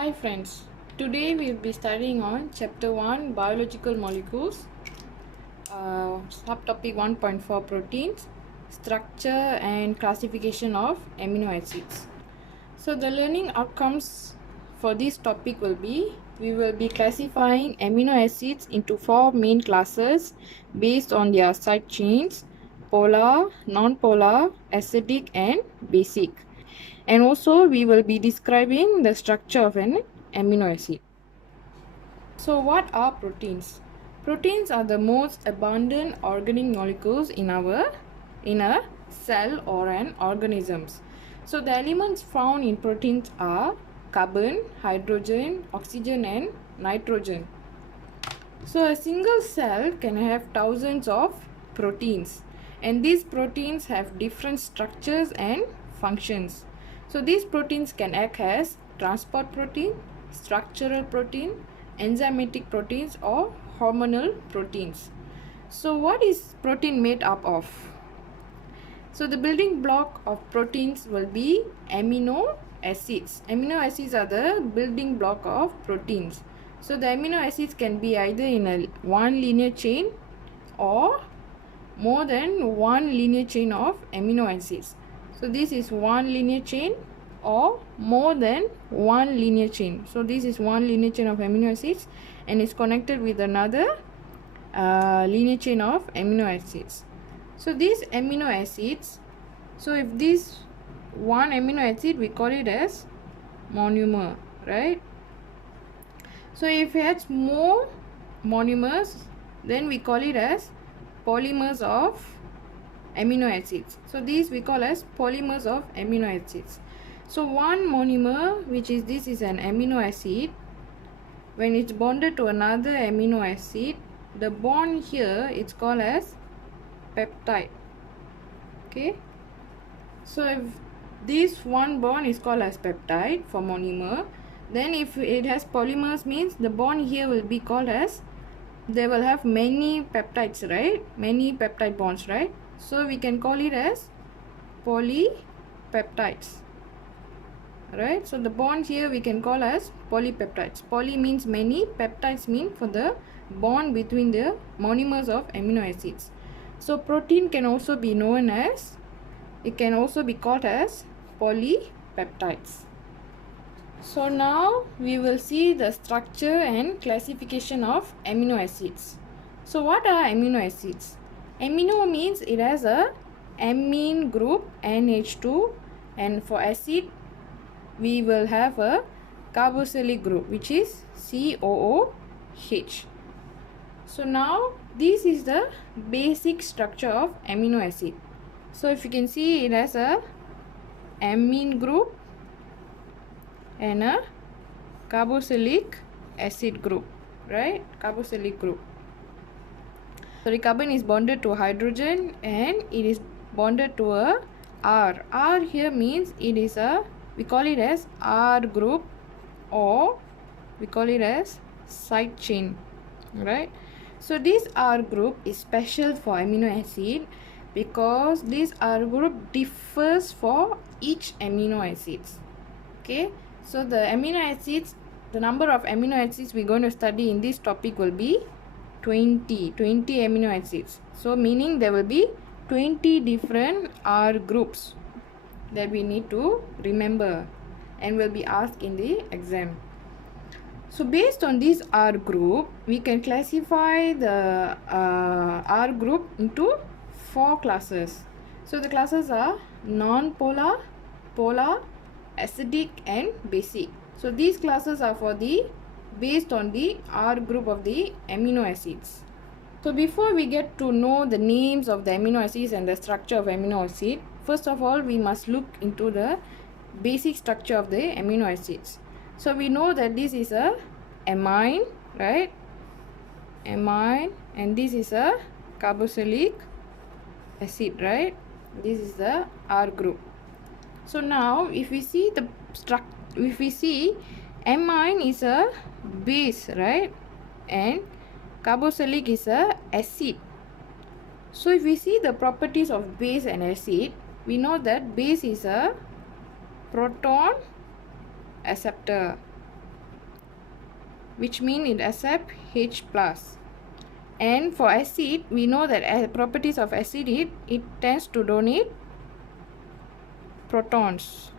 Hi friends, today we will be studying on chapter 1 biological molecules, subtopic 1.4 proteins, structure and classification of amino acids. So the learning outcomes for this topic will be, we will be classifying amino acids into 4 main classes based on their side chains: polar, non-polar, acidic and basic. And also we will be describing the structure of an amino acid. So what are proteins? Proteins are the most abundant organic molecules in a cell or an organisms. So the elements found in proteins are carbon, hydrogen, oxygen and nitrogen. So a single cell can have thousands of proteins, and these proteins have different structures and functions. So these proteins can act as transport protein, structural protein, enzymatic proteins or hormonal proteins. So what is protein made up of? So the building block of proteins will be amino acids. Amino acids are the building block of proteins. So the amino acids can be either in a one linear chain or more than one linear chain of amino acids. So this is one linear chain or more than one linear chain. So this is one linear chain of amino acids and is connected with another linear chain of amino acids. So these amino acids, so if this one amino acid, we call it as monomer, right? So if it has more monomers, then we call it as polymers of amino acids. So these we call as polymers of amino acids. So one monomer, which is this is an amino acid, when it's bonded to another amino acid, the bond here it's called as peptide. Okay, so if this one bond is called as peptide for monomer, then if it has polymers means the bond here will be called as, they will have many peptides, right? Many peptide bonds, right? So we can call it as polypeptides, right? So the bonds here we can call as polypeptides. Poly means many, peptides mean for the bond between the monomers of amino acids. So protein can also be known as, it can also be called as polypeptides. So now we will see the structure and classification of amino acids. So what are amino acids? Amino means it has a amine group NH2, and for acid we will have a carboxylic group which is COOH. So now this is the basic structure of amino acid. So if you can see, it has a amine group and a carboxylic acid group, right? Carboxylic group. So the carbon is bonded to hydrogen and it is bonded to a R. R here means it is a, we call it as R group or we call it as side chain, right? So this R group is special for amino acid because this R group differs for each amino acids. Okay, so the amino acids, the number of amino acids we're going to study in this topic will be 20 amino acids. So meaning there will be 20 different R groups that we need to remember and will be asked in the exam. So based on this R group, we can classify the R group into 4 classes. So the classes are non-polar, polar, acidic and basic. So these classes are for the based on the R group of the amino acids. So before we get to know the names of the amino acids and the structure of amino acid, first of all we must look into the basic structure of the amino acids. So we know that this is a amine, right? Amine, and this is a carboxylic acid, right? This is the R group. So now if we see the if we see amine is a base, right? And carboxylic is a acid. So if we see the properties of base and acid, we know that base is a proton acceptor, which means it accepts H plus. And for acid, we know that properties of acid, it tends to donate protons,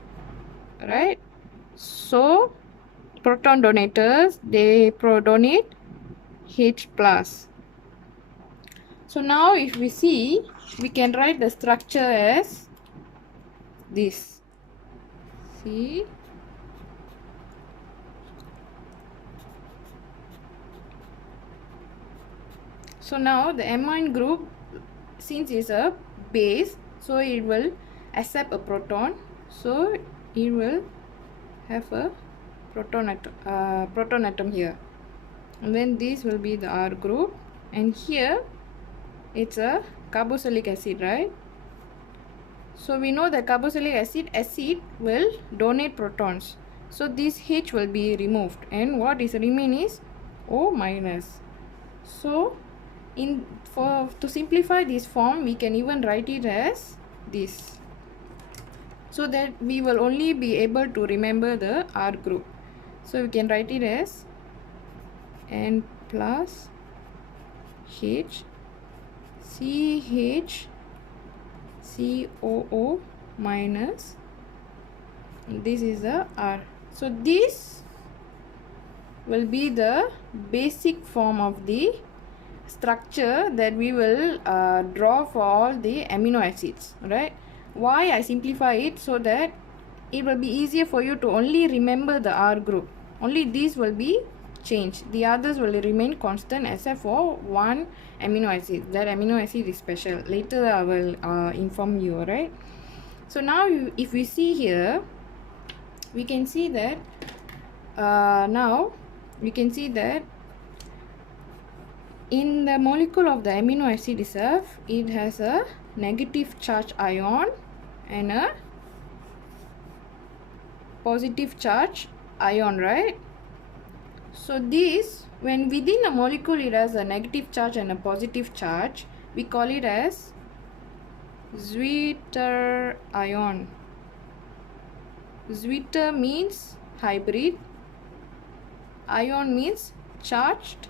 right? So proton donators, they donate H plus. So now if we see, we can write the structure as this. See, so now the amine group, since it's a base, so it will accept a proton, so it will have a proton atom here, and then this will be the R group, and here it's a carboxylic acid, right? So we know that carboxylic acid will donate protons, so this H will be removed, and what is remain is O minus. So to simplify this form, we can even write it as this, so that we will only be able to remember the R group. So we can write it as N plus H CH COO minus, this is the R. So this will be the basic form of the structure that we will draw for all the amino acids, right? Why I simplify it? So that it will be easier for you to only remember the R group. Only these will be changed, the others will remain constant except for one amino acid. That amino acid is special, later I will inform you, right? So now if we see here, we can see that now we can see that in the molecule of the amino acid itself, it has a negative charge ion and a positive charge ion, right? So this, when within a molecule it has a negative charge and a positive charge, we call it as Zwitter ion. Zwitter means hybrid, ion means charged,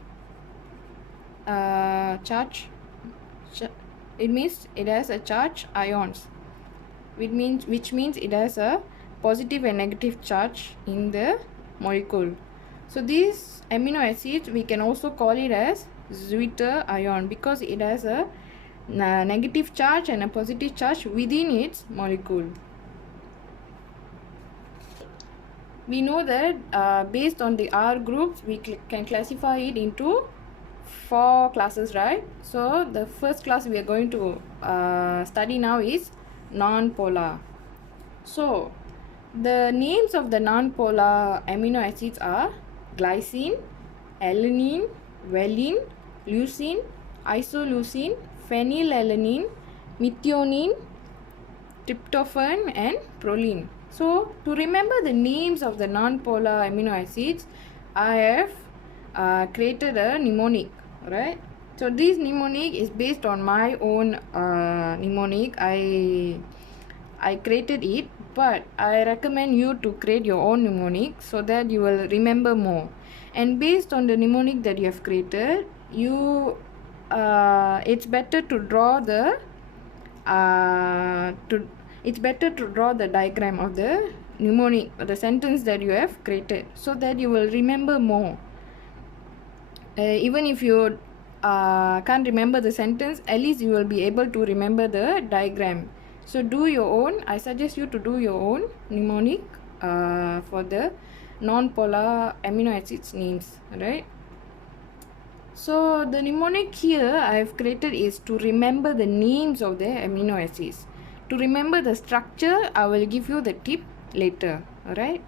it means it has a charge ions, which means it has a positive and negative charge in the molecule. So these amino acids, we can also call it as Zwitter ion because it has a negative charge and a positive charge within its molecule. We know that based on the R groups, we can classify it into 4 classes, right? So the first class we are going to study now is non-polar. So the names of the non-polar amino acids are glycine, alanine, valine, leucine, isoleucine, phenylalanine, methionine, tryptophan and proline. So to remember the names of the non-polar amino acids, I have created a mnemonic, right? So this mnemonic is based on my own mnemonic. I created it, but I recommend you to create your own mnemonic so that you will remember more. And based on the mnemonic that you have created, it's better to draw the diagram of the mnemonic, the sentence that you have created, so that you will remember more. Even if you can't remember the sentence, at least you will be able to remember the diagram. So do your own. I suggest you to do your own mnemonic for the non-polar amino acids names, right? So the mnemonic here I have created is to remember the names of the amino acids. To remember the structure, I will give you the tip later, alright?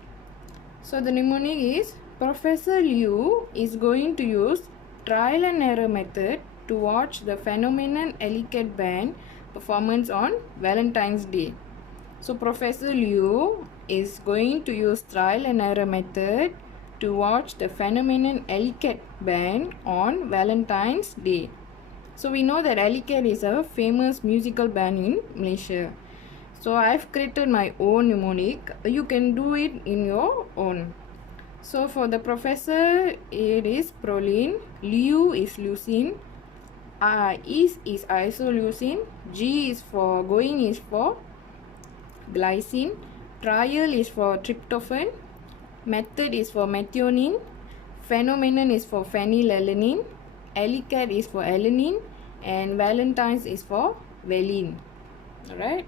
So the mnemonic is, Professor Liu is going to use trial and error method to watch the phenomenon Ellicott band performance on Valentine's Day. So Professor Liu is going to use trial and error method to watch the phenomenon Ellicott band on Valentine's Day. So we know that Ellicott is a famous musical band in Malaysia. So I've created my own mnemonic. You can do it in your own. So for the professor, it is proline, Liu is leucine, is isoleucine, G is for going is for glycine, trial is for tryptophan, method is for methionine, phenomenon is for phenylalanine, alicat is for alanine, and valentines is for valine. Alright.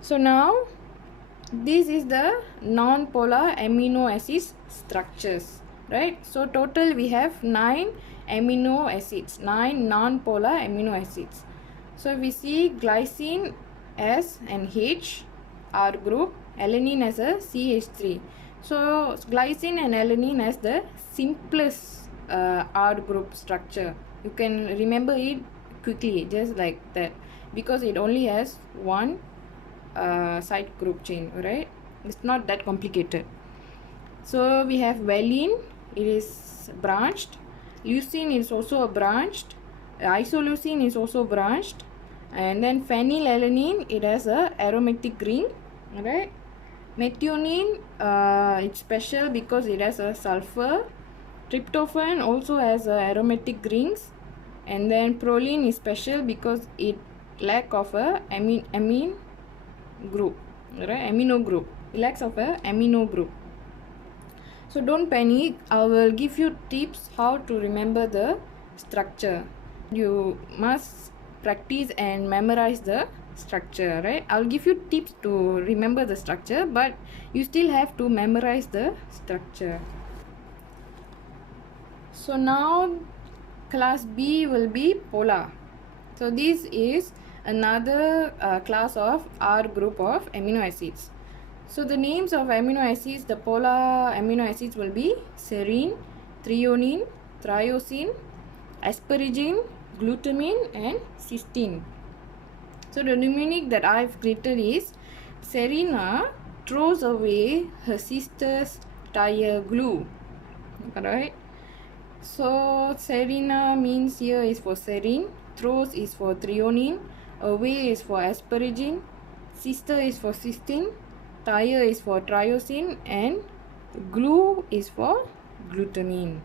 So now this is the non-polar amino acids structures, right? So total we have 9 amino acids, 9 non-polar amino acids. So we see glycine as an H, R group, alanine as a CH3. So glycine and alanine as the simplest R group structure. You can remember it quickly, just like that, because it only has one side group chain, right? It's not that complicated. So we have valine, it is branched, leucine is also branched, isoleucine is also branched, and then phenylalanine, it has a aromatic ring, right? Methionine, it's special because it has a sulfur. Tryptophan also has aromatic rings, and then proline is special because it lack of a amine group, right? Amino group. It lacks of a amino group. So don't panic. I will give you tips how to remember the structure. You must practice and memorize the structure, right? I'll give you tips to remember the structure, but you still have to memorize the structure. So now class B will be polar. So this is another class of R group of amino acids. So the names of amino acids, the polar amino acids will be serine, threonine, thiosin, asparagine, glutamine, and cysteine. So the mnemonic that I've created is Serena throws away her sister's tire glue. Alright. So Serena means here is for serine, throws is for threonine, away is for asparagine, sister is for cysteine, tire is for triosin, and glue is for glutamine.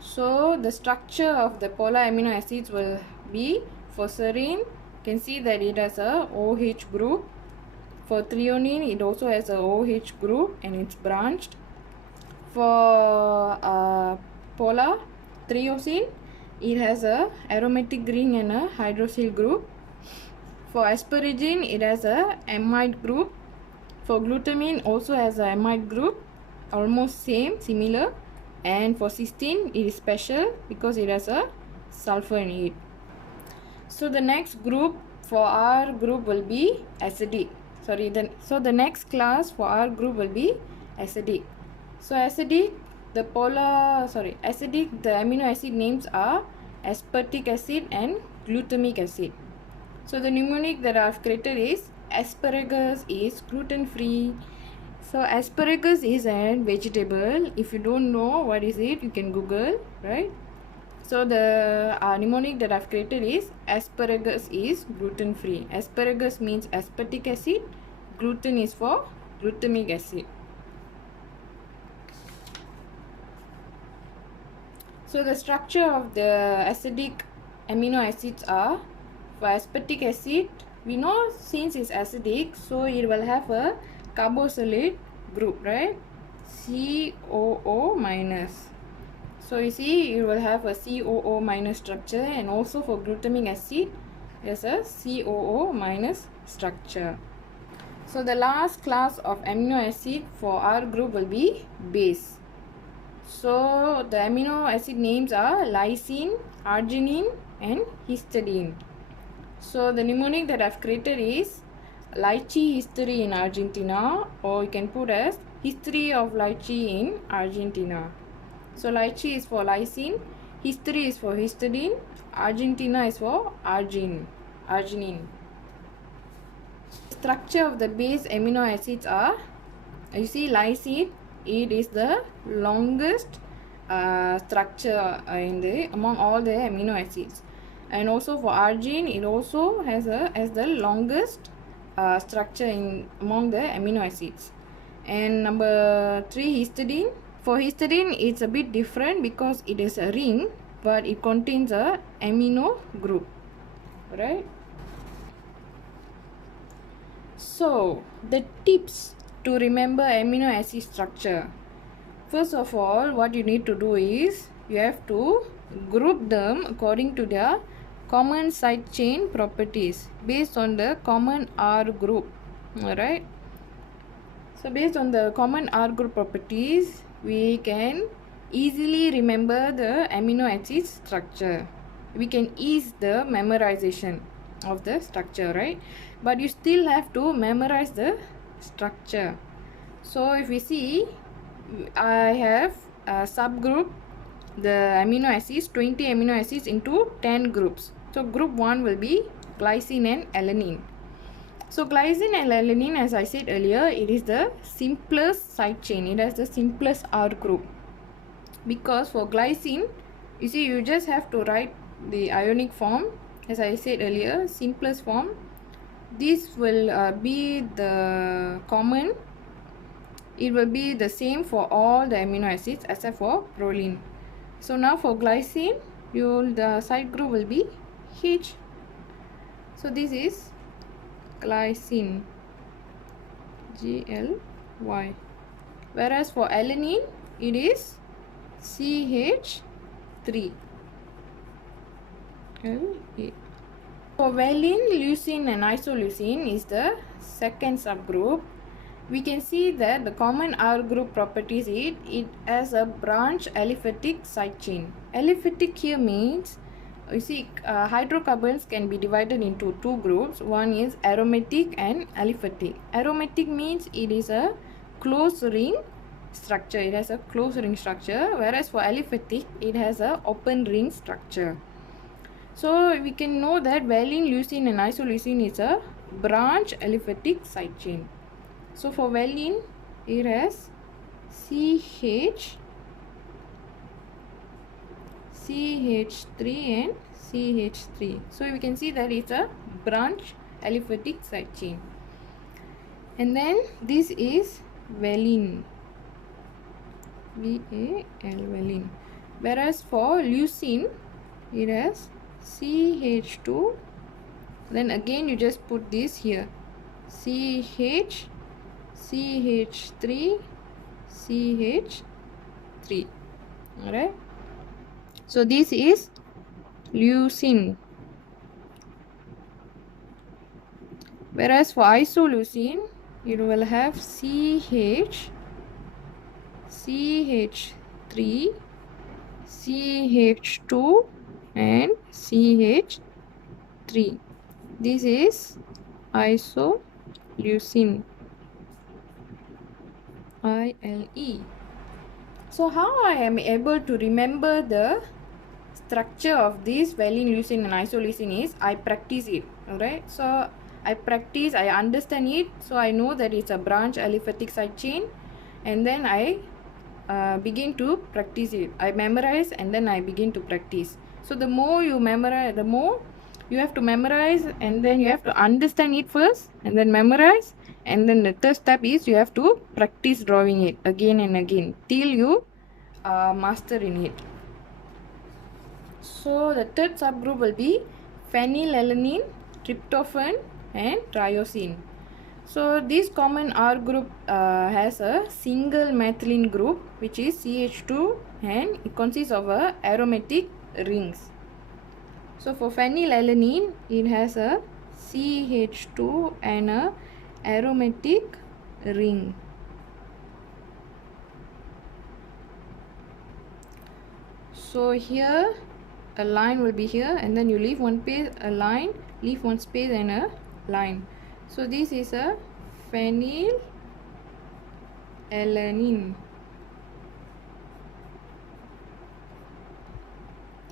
So the structure of the polar amino acids will be, for serine, you can see that it has a OH group. For threonine, it also has a OH group and it's branched. For polar triosin, it has a aromatic ring and a hydroxyl group. For asparagine, it has a amide group. For glutamine, also has a amide group, almost similar. And for cysteine, it is special because it has a sulfur in it. So the next group for our group will be acidic. So the next class for our group will be acidic. So acidic, the amino acid names are aspartic acid and glutamic acid. So the mnemonic that I've created is asparagus is gluten free. So asparagus is a vegetable. If you don't know what is it, you can Google, right? So the mnemonic that I've created is asparagus is gluten free. Asparagus means aspartic acid. Gluten is for glutamic acid. So the structure of the acidic amino acids are, for aspartic acid, we know since it's acidic, so it will have a carboxylate group, right? COO minus. So you see, you will have a COO minus structure, and also for glutamic acid, there's a COO minus structure. So the last class of amino acid for our group will be base. So the amino acid names are lysine, arginine, and histidine. So the mnemonic that I've created is lychee history in Argentina, or you can put as history of lychee in Argentina. So lychee is for lysine, history is for histidine, Argentina is for arginine. Structure of the base amino acids are, you see lysine, it is the longest structure among all the amino acids. And also for arginine, it also has the longest structure among the amino acids. And number 3, histidine. For histidine, it's a bit different because it is a ring, but it contains a amino group, right? So the tips to remember amino acid structure. First of all, what you need to do is you have to group them according to their common side chain properties based on the common R group. Alright. So based on the common R group properties, we can easily remember the amino acid structure. We can ease the memorization of the structure, right? But you still have to memorize the structure. So if we see, I have a subgroup the amino acids, 20 amino acids into 10 groups. So group 1 will be glycine and alanine. So glycine and alanine, as I said earlier, it is the simplest side chain. It has the simplest R group. Because for glycine, you see, you just have to write the ionic form. As I said earlier, simplest form. This will be the common. It will be the same for all the amino acids except for proline. So now for glycine, the side group will be H. So this is glycine, Gly. Whereas for alanine, it is CH3. La. For valine, leucine and isoleucine is the second subgroup. We can see that the common R group properties it has a branch aliphatic side chain. Aliphatic here means, you see, hydrocarbons can be divided into two groups. One is aromatic and aliphatic. Aromatic means it is a closed ring structure. It has a closed ring structure, whereas for aliphatic, it has a open ring structure. So we can know that valine, leucine and isoleucine is a branch aliphatic side chain. So for valine, it has CH, CH3 and CH3. So we can see that it's a branch aliphatic side chain. And then this is valine, VAL, valine. Whereas for leucine, it has CH2. Then again you just put this here, CH, CH3, CH3. Alright. So this is leucine. Whereas for isoleucine, it will have CH, CH3, CH2 and CH3. This is isoleucine, ILE. So how I am able to remember the structure of this valine, leucine and isoleucine is I practice it. Alright, so I practice, I understand it, so I know that it's a branch aliphatic side chain, and then I begin to practice it. I memorize and then I begin to practice. So the more you memorize, the more you have to memorize, and then you have to understand it first and then memorize, and then the third step is you have to practice drawing it again and again till you master in it. So the third subgroup will be phenylalanine, tryptophan and triosine. So this common R group has a single methylene group, which is CH2, and it consists of aromatic rings. So for phenylalanine, it has a CH2 and a aromatic ring. So here a line will be here, and then you leave one space, a line, leave one space and a line. So this is a phenylalanine.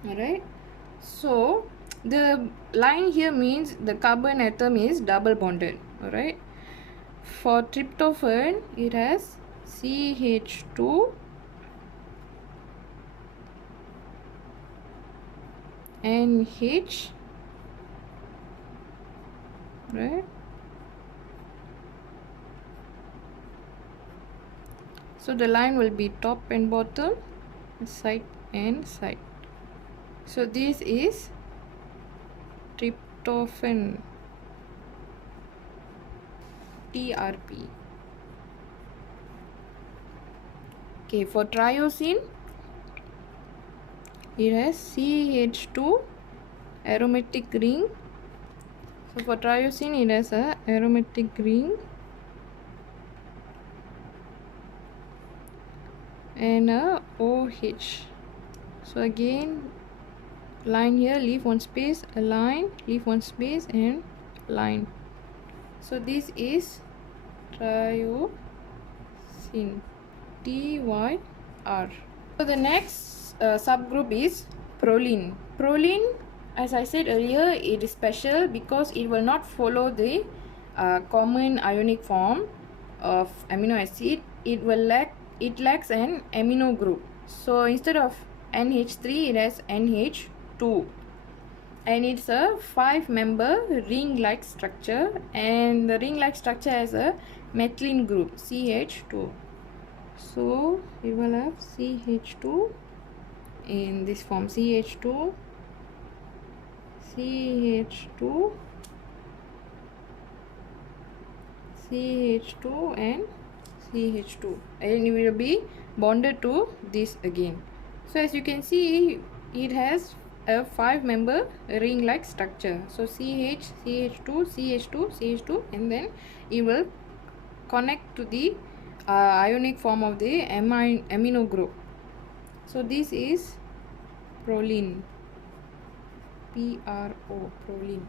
Alright. So the line here means the carbon atom is double bonded. Alright. For tryptophan, it has CH2 NH, right? So the line will be top and bottom, side and side. So this is tryptophan, TRP. Okay, for tyrosine, it has CH2 aromatic ring. So for tyrosine, it has a aromatic ring and a OH. So again, line here, leave one space, a line, leave one space, and line. So this is tyrosine, TYR. So the next subgroup is proline. Proline, as I said earlier, it is special because it will not follow the common ionic form of amino acid. It lacks an amino group. So instead of NH3, it has NH2. And it's a 5-member ring-like structure, and the ring-like structure has a methylene group, CH2. So it will have CH2 in this form, CH2, CH2, CH2 and CH2, and it will be bonded to this again. So as you can see, it has a 5-member ring-like structure. So CH, CH2, CH2, CH2, and then it will connect to the ionic form of the amino group. So this is proline, PRO, proline.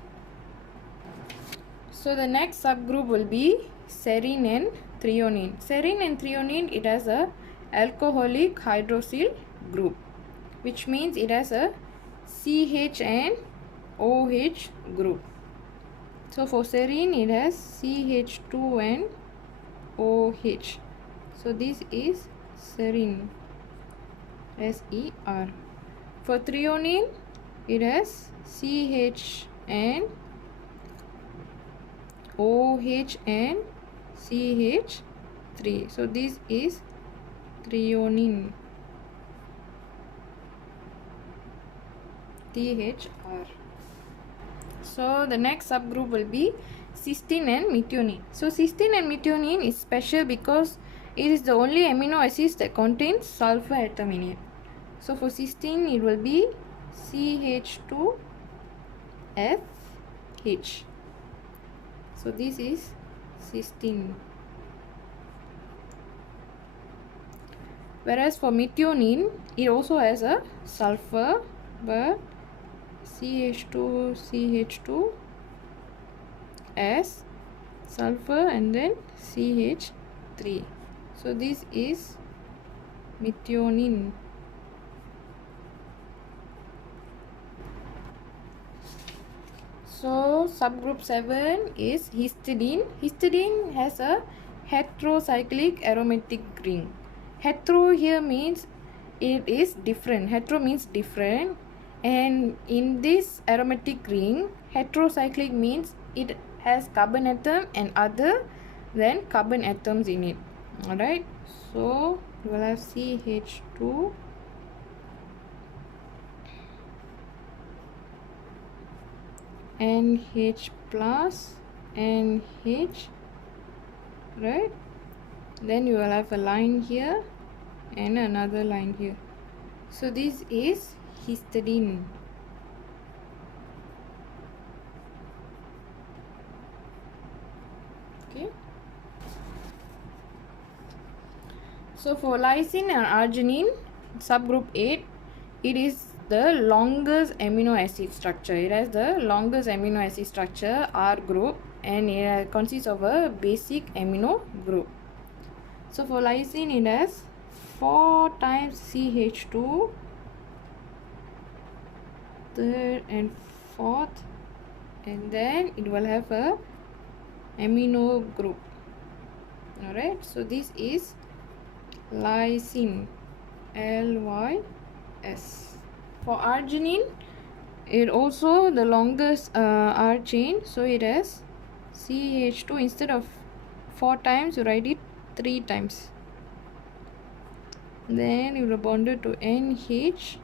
So the next subgroup will be serine and threonine. Serine and threonine, it has a alcoholic hydroxyl group, which means it has a CH and OH group. So for serine, it has CH2 and OH. So this is serine, SER. For threonine, it has CH and OH and CH3. So this is threonine, THR. So the next subgroup will be cysteine and methionine. So cysteine and methionine is special because it is the only amino acids that contains sulfur atom in it. So for cysteine, it will be CH2FH. So this is cysteine. Whereas for methionine, it also has a sulfur, but CH2, CH2 as sulfur and then CH3. So this is methionine. So subgroup 7 is histidine. Histidine has a heterocyclic aromatic ring. Hetero here means it is different. Hetero means different, and in this aromatic ring, heterocyclic means it has carbon atom and other than carbon atoms in it. Alright, so we will have CH2, NH plus, NH, right? Then you will have a line here and another line here. So this is histidine. Okay. So for lysine and arginine, subgroup 8, it is the longest amino acid structure. It has the longest amino acid structure, R group, and it consists of a basic amino group. So for lysine, it has 4 times CH2, third and fourth, and then it will have a amino group. Alright, so this is lysine, LYS. For arginine, it also the longest R chain, so it has CH2. Instead of 4 times, you write it 3 times. Then you will bonded to NH,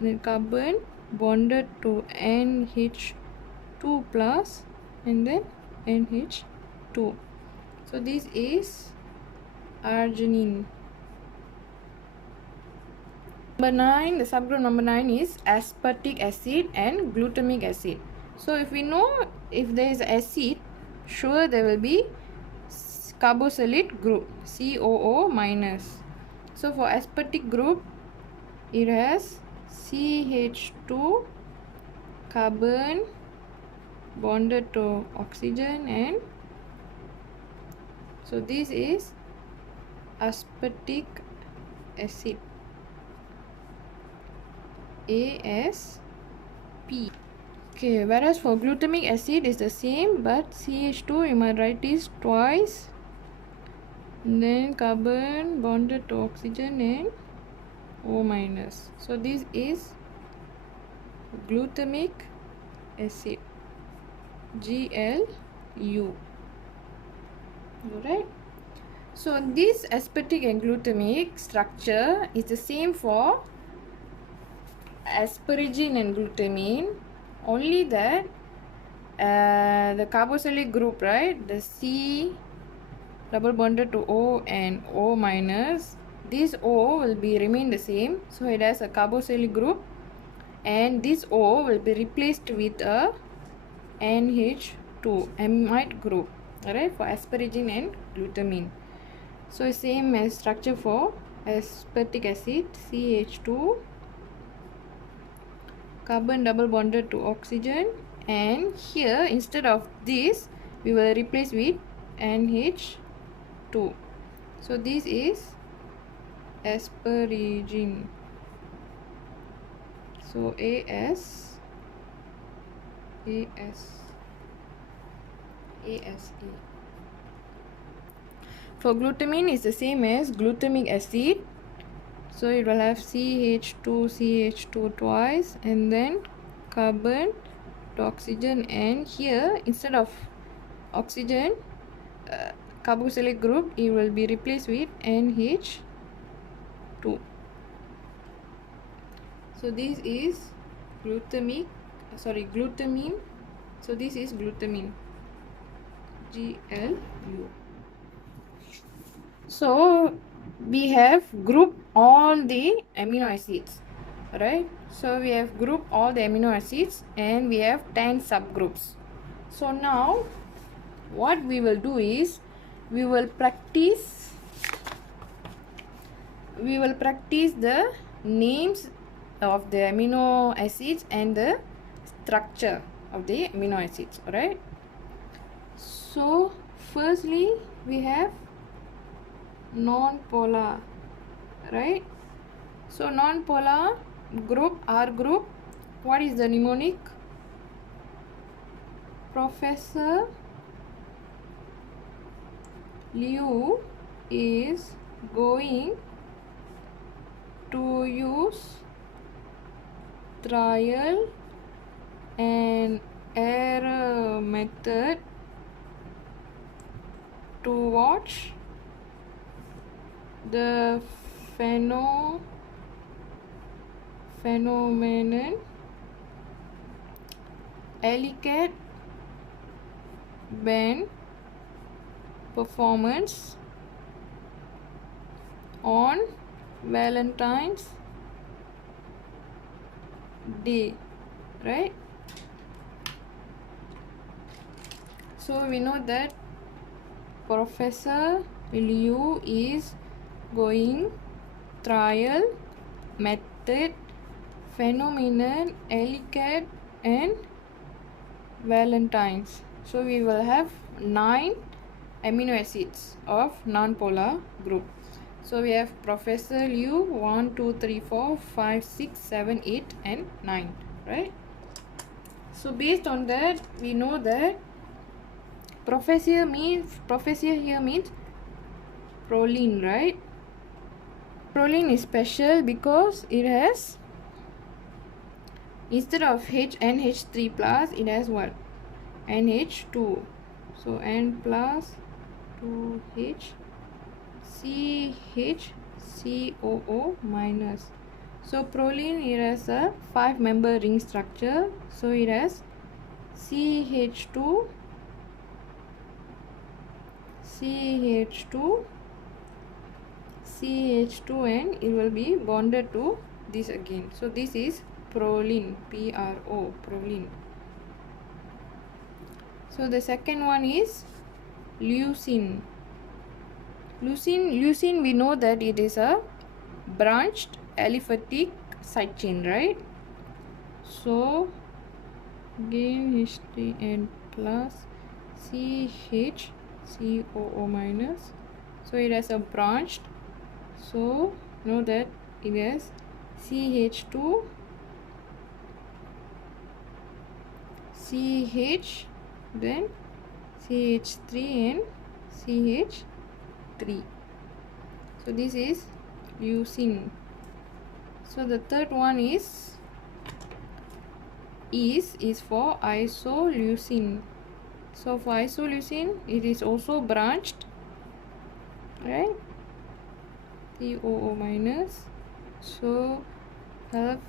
then carbon bonded to NH2 plus, and then NH2. So this is arginine. Number 9, the subgroup number 9 is aspartic acid and glutamic acid. So if we know if there is acid, sure there will be carboxylate group, COO minus. So for aspartic group, it has CH2 carbon bonded to oxygen, and so this is aspartic acid, ASP. Okay, whereas for glutamic acid is the same, but CH2 you might write this twice, and then carbon bonded to oxygen and O minus. So this is glutamic acid, GLU. Alright. So this aspartic and glutamic structure is the same for asparagine and glutamine, only that the carboxylic group, right, the C double bonded to O and O minus, this O will be remain the same, so it has a carboxylic group, and this O will be replaced with a NH2 amide group, alright, for asparagine and glutamine. So same as structure for aspartic acid, CH2 carbon double bonded to oxygen, and here instead of this we will replace with NH2. So this is asparagine, so ASE. For glutamine is the same as glutamic acid, so it will have CH2 twice, and then carbon to oxygen, and here instead of oxygen carboxylic group, it will be replaced with NH2. So this is glutamine. So this is glutamine, GLU. So we have grouped all the amino acids, right? So we have grouped all the amino acids, and we have 10 subgroups. So now what we will do is we will practice the names of the amino acids and the structure of the amino acids, right? So firstly we have non-polar, right? So non-polar group, R group, what is the mnemonic? Professor Liu is going to use trial and error method to watch the phenomenon Ellicott band performance on Valentine's Day, right? So we know that Professor Liu is going trial method phenomenon Ellicott and Valentine's. So we will have 9 amino acids of non-polar group. So we have Professor Liu 1, 2, 3, 4, 5, 6, 7, 8 and 9, right? So based on that, we know that professor here means proline, right? Proline is special because it has Instead of NH3 plus, it has what? NH2. So N plus 2H CHCOO minus. So proline, it has a 5-member ring structure. So it has CH2 CH2 CH2 and it will be bonded to this again. So this is proline, PRO, proline. So the second one is leucine. Leucine, we know that it is a branched aliphatic side chain, right? So again HTN plus CHCOO minus. So it has a branched. So know that it has CH2 CH, then CH3 and CH3. So this is leucine. So the third one is for isoleucine. So for isoleucine, it is also branched, right? COO minus. So have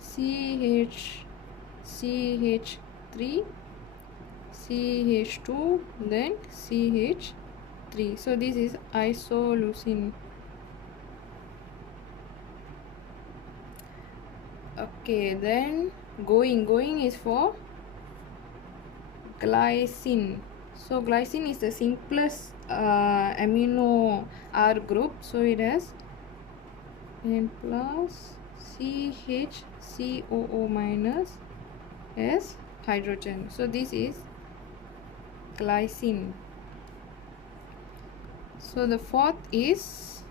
CH3 CH2 then CH3. So this is isoleucine. Okay, then going is for glycine. So glycine is the simplest amino R group. So it has N plus CHCOO minus S hydrogen. So this is glycine. So the fourth is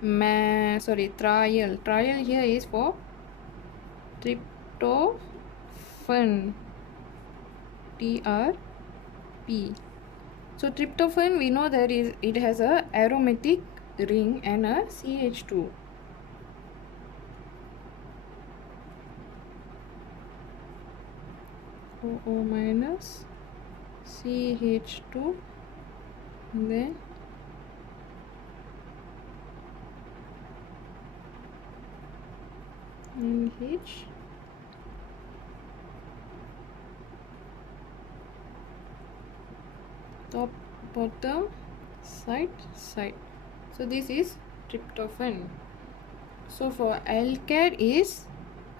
trial. Trial here is for tryptophan, TRP. So tryptophan, we know that it has a aromatic ring and a CH2. OO minus CH2 and then NH. Top, bottom, side. So this is tryptophan. So for alkyd is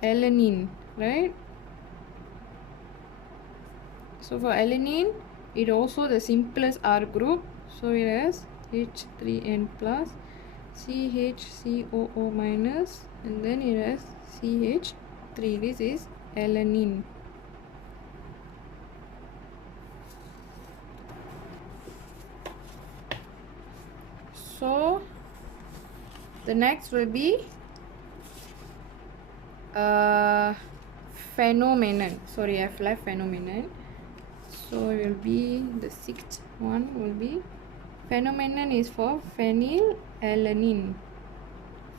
alanine, right? So for alanine, it also the simplest R group. So it has H3N plus CHCOO minus and then it has CH3. This is alanine. So the next will be phenomenon. Sorry, I've left phenomenon. So it will be the sixth one will be phenomenon is for phenylalanine.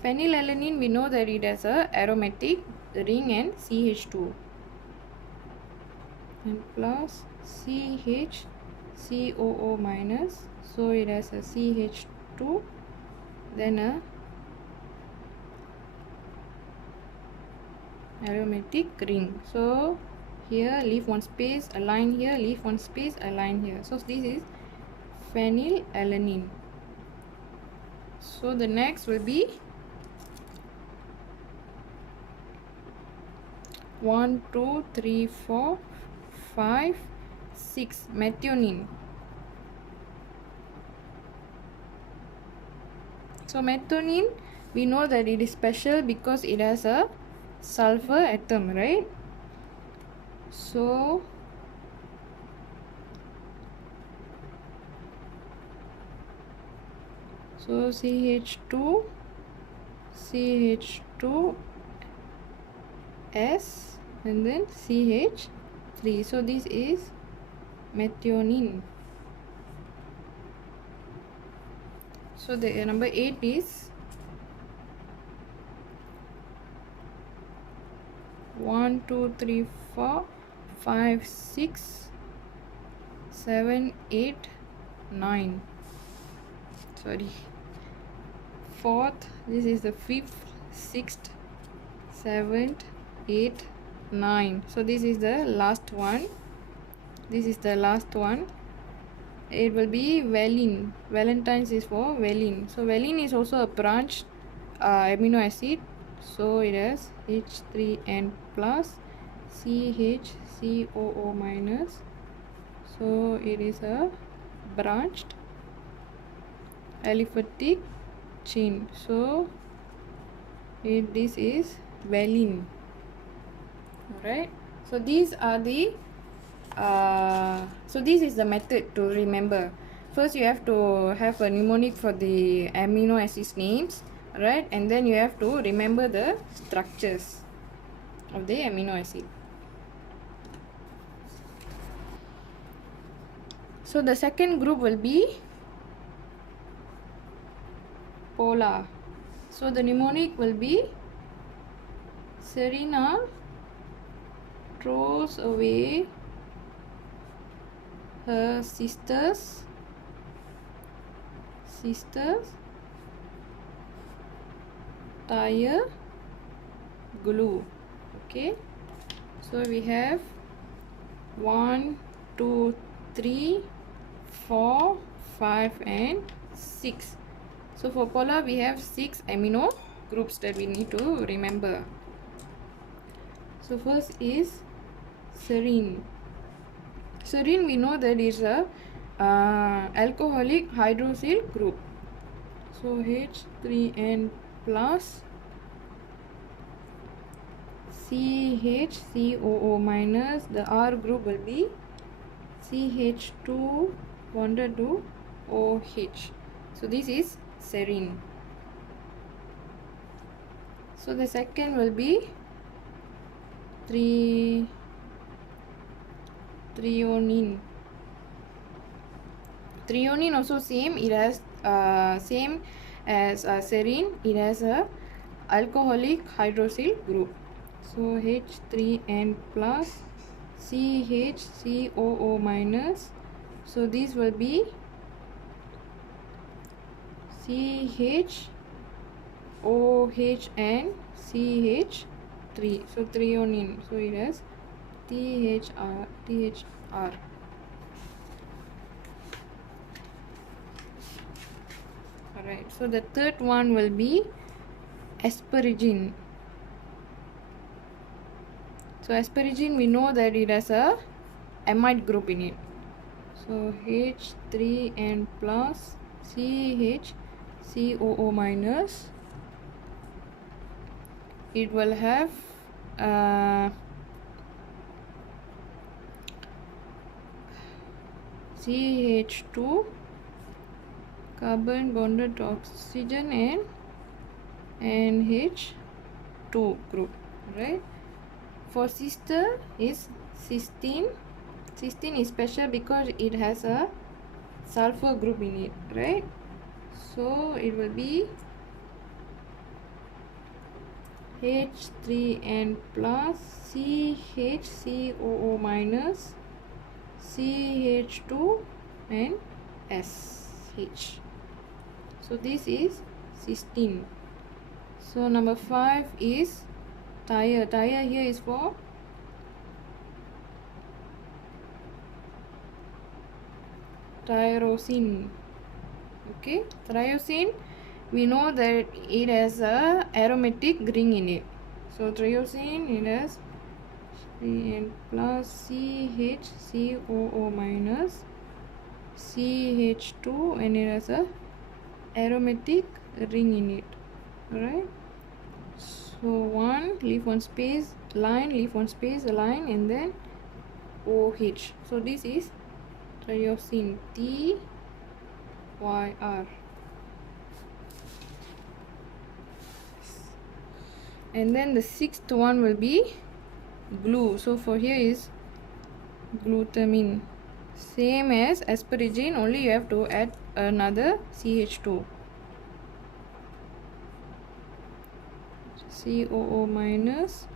Phenylalanine, we know that it has a aromatic ring and CH2 and plus CHCOO minus. So it has a CH2 then a aromatic ring. So here leave one space, a line here, leave one space, a line here. So this is phenylalanine. So the next will be 1, 2, 3, 4, 5, 6 methionine. So methionine, we know that it is special because it has a sulfur atom, right? So CH2 S and then CH3. So this is methionine. So the number 8 is 1 2 3 4 5 6 7 8 9. Sorry, fourth, this is the fifth, sixth, seventh, eighth, 9. So this is the last one. This is the last one. It will be valine. Valentines is for valine. So valine is also a branched amino acid. So it has H3N plus CHCOO minus. So it is a branched aliphatic chain. So this is valine. Alright. So these are the so this is the method to remember. First you have to have a mnemonic for the amino acids names, right? And then you have to remember the structures of the amino acid. So the second group will be polar. So the mnemonic will be Serena throws away her sister's tire glue. Okay, so we have 1 2 3 4 5 and 6. So for polar we have 6 amino groups that we need to remember. So first is serine. Serine, we know that is a alcoholic hydroxyl group. So H3N plus CHCOO minus, the R group will be CH2 bonded to OH. So this is serine. So the second will be threonine. Threonine also same, it has same as serine, it has a alcoholic hydroxyl group. So H3N plus CHCOO minus, so this will be CHOH and CH3. So threonine, so it has THR. Alright, so the third one will be asparagine. So asparagine, we know that it has a amide group in it. So H3N plus CHCOO minus, it will have CH2 carbon bonded to oxygen and NH2 group, right? For sister is cysteine. Cysteine is special because it has a sulfur group in it, right? So it will be H3N plus CHCOO minus CH2 and SH. So this is cysteine. So number 5 is tire. Tire here is for tyrosine. Okay, tyrosine, we know that it has a aromatic ring in it. So tyrosine, it has CN plus CHCOO minus CH2 and it has a aromatic ring in it. Alright, so one, leave one space, line, leave one space, a line, and then OH. So this is tyrosine, TYR. And then the sixth one will be glue. So for here is glutamine, same as asparagine, only you have to add another CH2, COO minus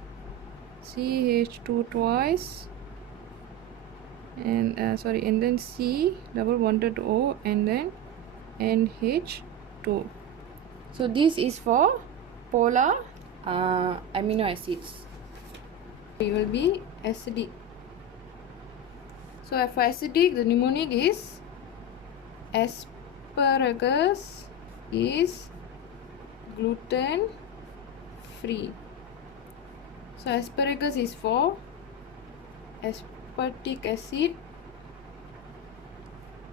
CH2 twice, and and then C double bonded O, and then NH2. So this is for polar amino acids. It will be acidic. So for acidic, the mnemonic is asparagus is gluten free. So asparagus is for aspartic acid,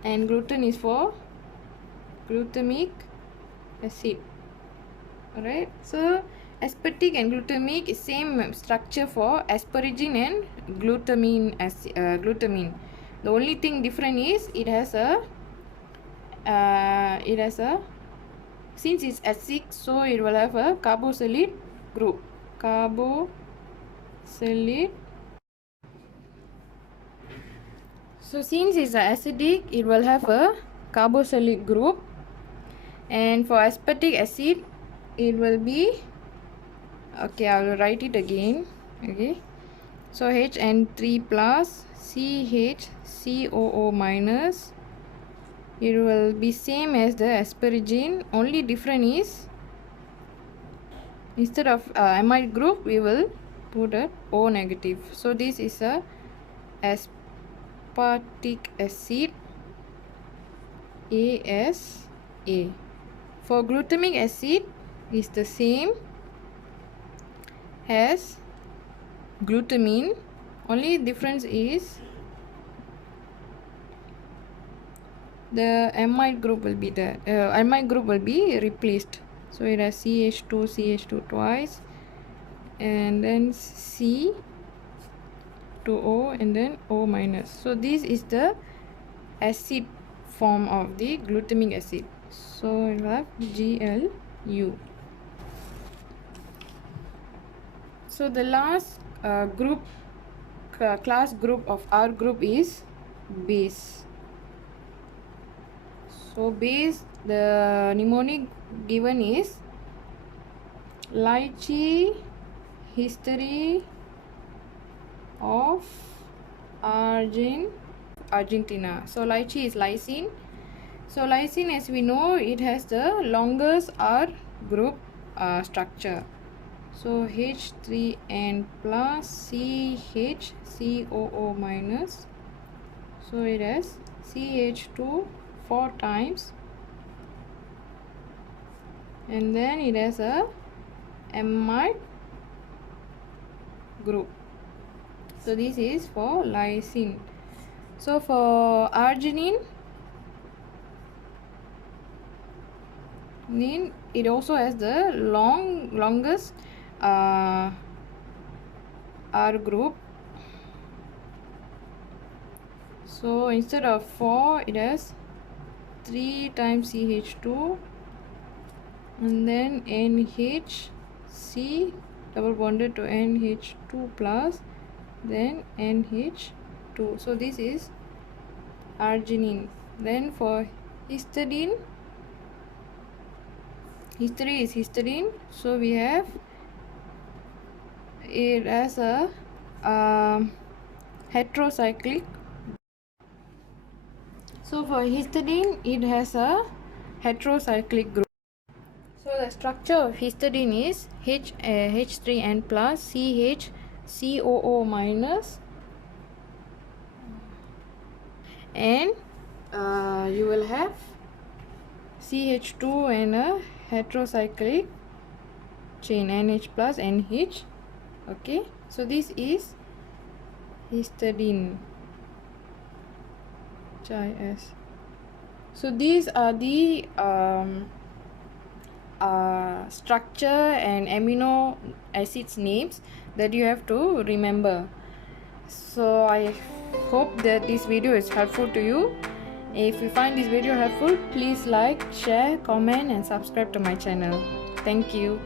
and gluten is for glutamic acid. Alright, so aspartic and glutamic is same structure for asparagine and glutamine glutamine. The only thing different is it has a since it's acidic, so it will have a carboxylate group. Carboxylate. So since it's acidic, it will have a carboxylate group, and for aspartic acid it will be, okay, I will write it again. Okay, so HN3 plus CHCOO minus, it will be same as the asparagine, only different is instead of amide group we will put a O negative. So this is a aspartic acid, ASA. For glutamic acid is the same as glutamine, only difference is the amide group will be replaced. So it has CH2 twice, and then C to O, and then O minus. So this is the acid form of the glutamic acid. So we have GLU. So the last class group of our group is base. So base, the mnemonic given is lychee history of Argentina. So lychee is lysine. So lysine, as we know, it has the longest R group structure. So H3N plus CHCOO minus. So it has CH2 4 times, and then it has a amide group. So this is for lysine. So for arginine, it also has the longest R group. So instead of 4, it has 3 times CH2, and then NHC double bonded to NH2 plus, then NH2. So this is arginine. Then for histidine, history is histidine. So we have it as a heterocyclic. So for histidine, it has a heterocyclic group. So the structure of histidine is H3N plus CHCOO minus, and you will have CH2 and a heterocyclic chain NH plus NH. Okay, so this is histidine. HIS. So these are the structure and amino acids names that you have to remember. So I hope that this video is helpful to you. If you find this video helpful, please like, share, comment and subscribe to my channel. Thank you.